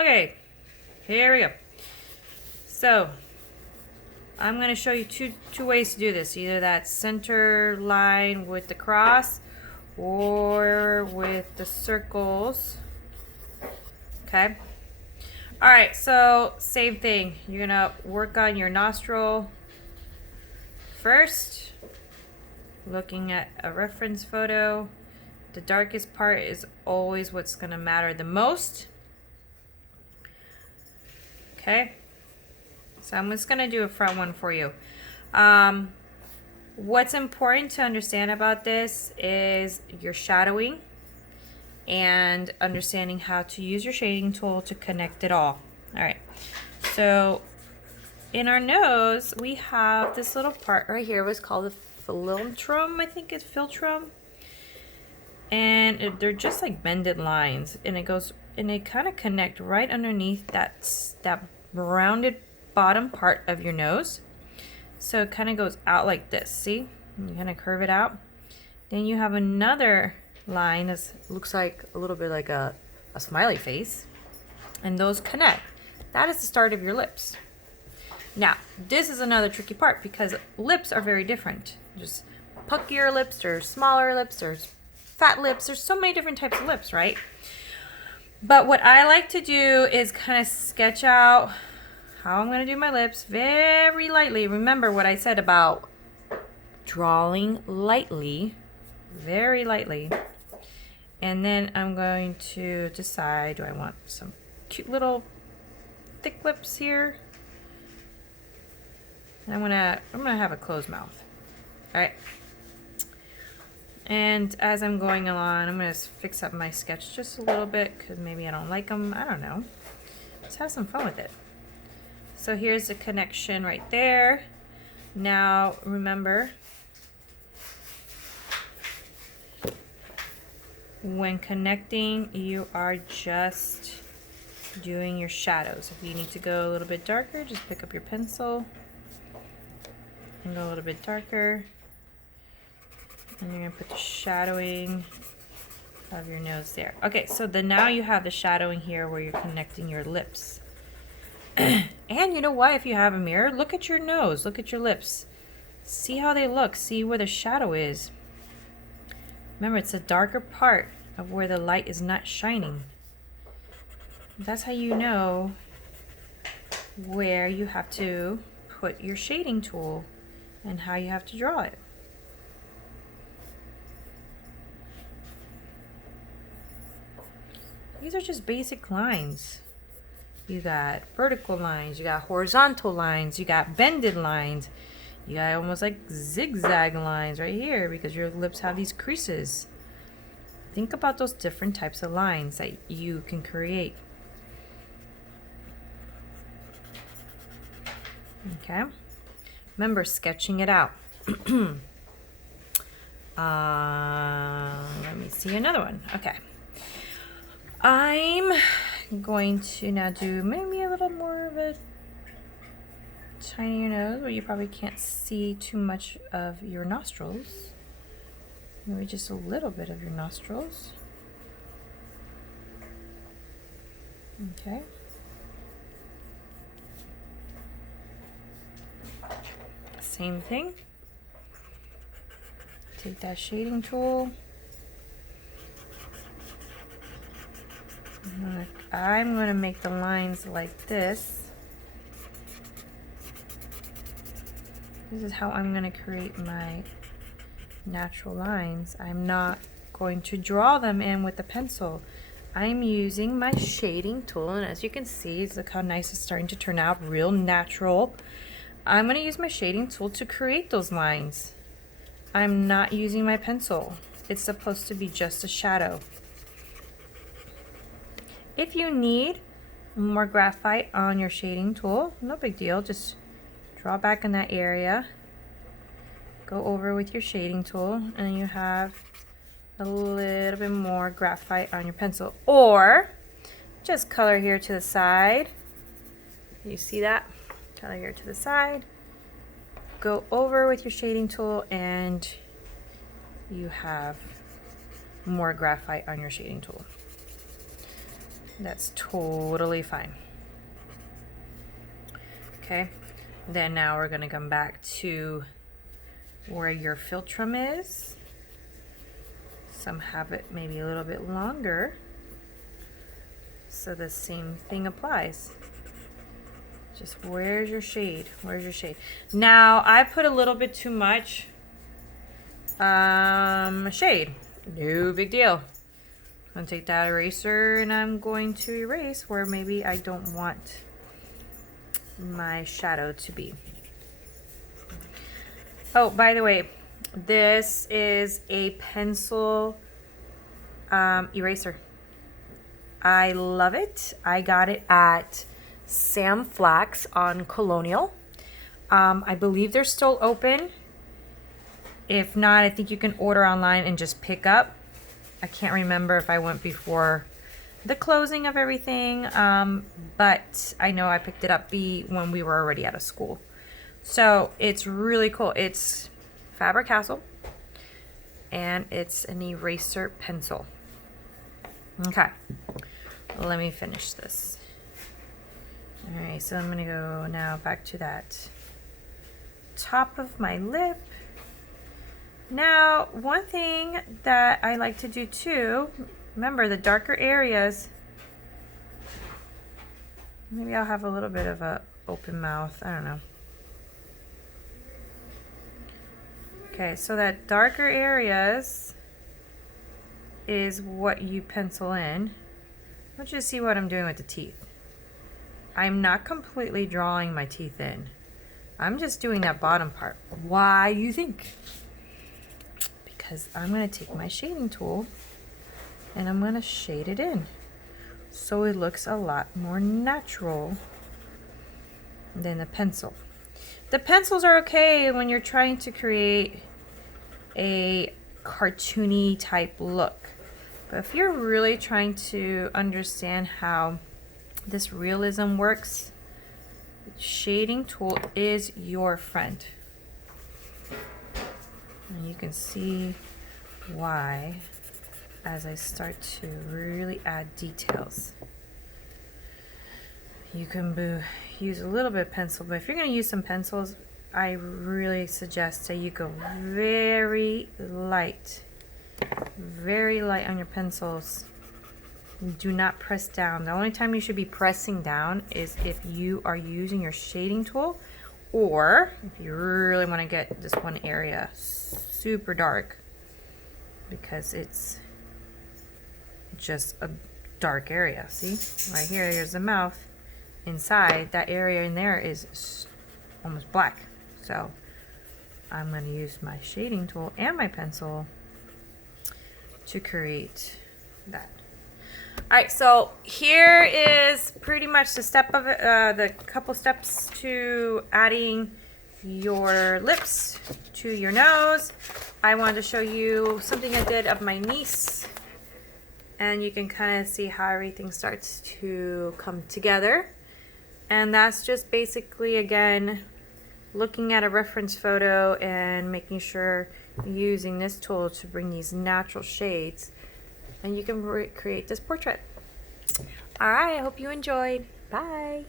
Okay, here we go. So I'm going to show you two ways to do this. Either that center line with the cross or with the circles. Okay. All right, so same thing. You're going to work on your nostril first, looking at a reference photo. The darkest part is always what's going to matter the most. Okay. So I'm just going to do a front one for you. What's important to understand about this is your shadowing and understanding how to use your shading tool to connect it all. All right. So in our nose, we have this little part right here. What's called the philtrum. I think it's philtrum. And they're just like bended lines, and it kind of connect right underneath that rounded bottom part of your nose. So it kind of goes out like this. See, you kind of curve it out. Then you have another line that looks like a little bit like a smiley face, and those connect. That is the start of your lips. Now this is another tricky part because lips are very different. Just puckier lips or smaller lips or fat lips. There's so many different types of lips, right? But what I like to do is kind of sketch out how I'm going to do my lips very lightly. Remember what I said about drawing lightly, very lightly. And then I'm going to decide, do I want some cute little thick lips here? And I'm gonna have a closed mouth. All right. And as I'm going along, I'm going to fix up my sketch just a little bit because maybe I don't like them. I don't know. Let's have some fun with it. So here's the connection right there. Now remember, when connecting, you are just doing your shadows. If you need to go a little bit darker, just pick up your pencil and go a little bit darker. And you're going to put the shadowing of your nose there. Okay, so now you have the shadowing here where you're connecting your lips. And you know what? If you have a mirror, look at your nose, look at your lips. See how they look. See where the shadow is. Remember, it's the darker part of where the light is not shining. That's how you know where you have to put your shading tool and how you have to draw it. These are just basic lines. You got vertical lines, you got horizontal lines, you got bended lines, you got almost like zigzag lines right here because your lips have these creases. Think about those different types of lines that you can create. Okay. Remember, sketching it out. Let me see another one. Okay. I'm going to now do maybe a little more of a tinier nose where you probably can't see too much of your nostrils. Maybe just a little bit of your nostrils. Okay. Same thing. Take that shading tool. I'm going to make the lines like this. This is how I'm going to create my natural lines. I'm not going to draw them in with the pencil. I'm using my shading tool, and as you can see, look how nice it's starting to turn out, real natural. I'm going to use my shading tool to create those lines. I'm not using my pencil. It's supposed to be just a shadow. If you need more graphite on your shading tool, no big deal. Just draw back in that area. Go over with your shading tool and you have a little bit more graphite on your pencil. Or just color here to the side. You see that? Color here to the side. Go over with your shading tool and you have more graphite on your shading tool. That's totally fine. Okay, then now we're gonna come back to where your philtrum is. Some have it maybe a little bit longer, so the same thing applies. Just where's your shade? Where's your shade? Now I put a little bit too much shade. No big deal. I'm gonna take that eraser and I'm going to erase where maybe I don't want my shadow to be. Oh, by the way, this is a pencil eraser. I love it. I got it at Sam Flax on Colonial. I believe they're still open. If not, I think you can order online and just pick up. I can't remember if I went before the closing of everything, but I know I picked it up when we were already out of school. So it's really cool. It's Faber-Castell, and it's an eraser pencil. Okay, let me finish this. All right, so I'm gonna go now back to that top of my lip. Now, one thing that I like to do too, remember the darker areas, maybe I'll have a little bit of a open mouth, I don't know. Okay, so that darker areas is what you pencil in. Let's just see what I'm doing with the teeth. I'm not completely drawing my teeth in. I'm just doing that bottom part. Why, you think? Because I'm going to take my shading tool and I'm going to shade it in so it looks a lot more natural than the pencil. The pencils are okay when you're trying to create a cartoony type look, but if you're really trying to understand how this realism works, shading tool is your friend. And you can see why as I start to really add details. You can use a little bit of pencil, but if you're going to use some pencils, I really suggest that you go very light on your pencils. Do not press down. The only time you should be pressing down is if you are using your shading tool, or if you really want to get this one area super dark because it's just a dark area. See, right here, here's the mouth. Inside, that area in there is almost black. So I'm going to use my shading tool and my pencil to create that. All right, so here is pretty much the step of it, the couple steps to adding your lips to your nose. I wanted to show you something I did of my niece, and you can kind of see how everything starts to come together. And that's just basically, again, looking at a reference photo and making sure you're using this tool to bring these natural shades, and you can create this portrait. All right, I hope you enjoyed. Bye.